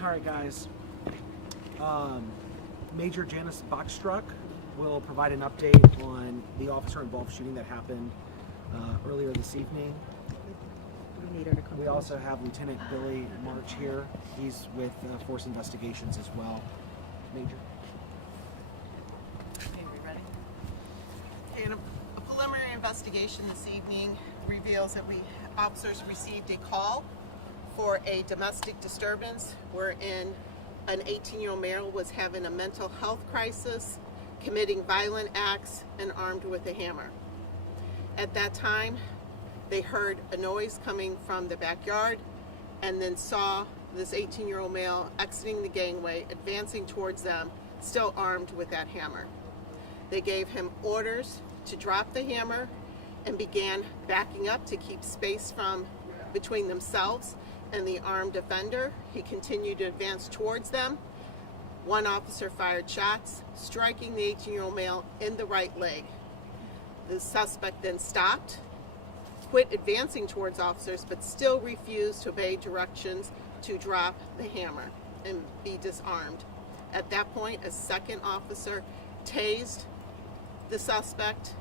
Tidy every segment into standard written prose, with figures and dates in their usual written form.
All right, guys. Major Janice Bachstruck will provide an update on the officer-involved shooting that happened earlier this evening. We need her to come. We also have Lieutenant Billy March here. He's with Force Investigations as well. Major. Okay, we ready? Okay, a preliminary investigation this evening reveals that officers received a call for a domestic disturbance wherein an 18-year-old male was having a mental health crisis, committing violent acts, and armed with a hammer. At that time, they heard a noise coming from the backyard and then saw this 18-year-old male exiting the gangway, advancing towards them, still armed with that hammer. They gave him orders to drop the hammer and began backing up to keep space from between themselves and the armed offender. He continued to advance towards them. One officer fired shots, striking the 18-year-old male in the right leg. The suspect then stopped, quit advancing towards officers, but still refused to obey directions to drop the hammer and be disarmed. At that point, a second officer tased the suspect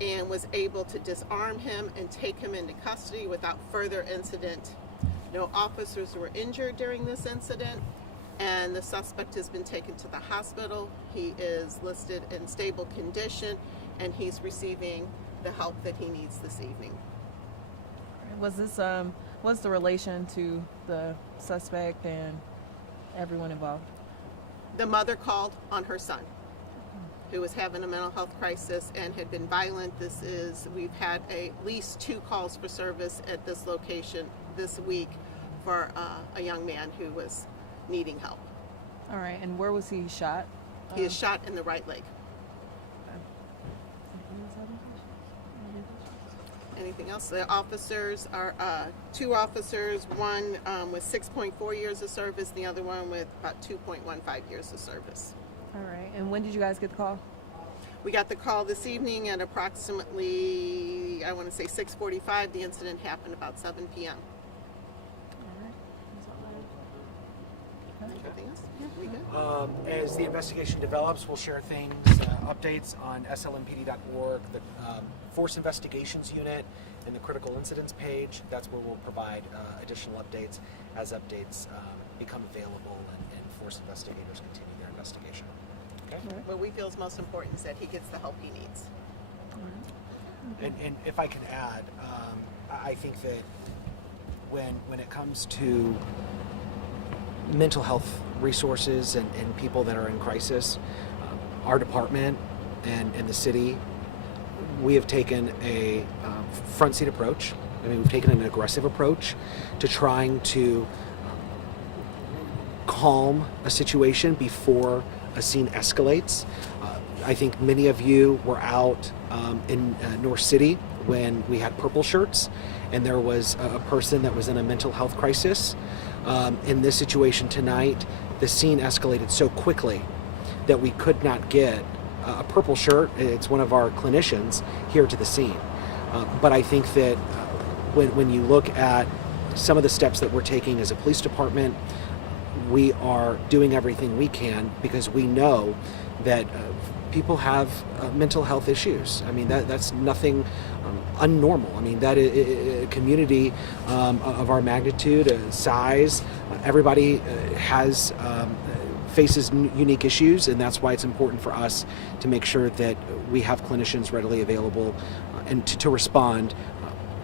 and was able to disarm him and take him into custody without further incident. No officers were injured during this incident, and the suspect has been taken to the hospital. He is listed in stable condition, and he's receiving the help that he needs this evening. Was this what's the relation to the suspect and everyone involved? The mother called on her son, who was having a mental health crisis and had been violent. We've had at least 2 calls for service at this location this week for a young man who was needing help. All right, and where was he shot? He is shot in the right leg. Anything else? The officers are 2 officers, one with 6.4 years of service, the other one with about 2.15 years of service. All right, and when did you guys get the call? We got the call this evening at approximately, I want to say 6:45. The incident happened about 7 p.m. Anything else? We good? As the investigation develops, we'll share things, updates on slmpd.org, the Force Investigations Unit, and the Critical Incidents page. That's where we'll provide additional updates as updates become available and Force investigators continue their investigation. Okay? Right. What we feel is most important is that he gets the help he needs. And if I can add, I think that when it comes to mental health resources and people that are in crisis, our department and the city, we have taken a front seat approach. I mean, we've taken an aggressive approach to trying to calm a situation before a scene escalates. I think many of you were out in North City when we had purple shirts and there was a person that was in a mental health crisis. In this situation tonight, the scene escalated so quickly that we could not get a purple shirt, it's one of our clinicians, here to the scene. But I think that when you look at some of the steps that we're taking as a police department, we are doing everything we can because we know that people have mental health issues. I mean, that's nothing unnormal. I mean, that is a community of our magnitude, size. Everybody faces unique issues, and that's why it's important for us to make sure that we have clinicians readily available and to respond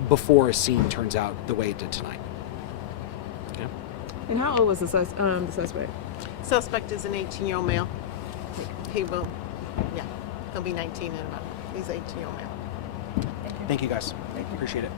before a scene turns out the way it did tonight. Yeah. And how old was the suspect? Suspect is an 18-year-old male. He'll be 19 in about. He's an 18-year-old male. Thank you, guys. Appreciate it.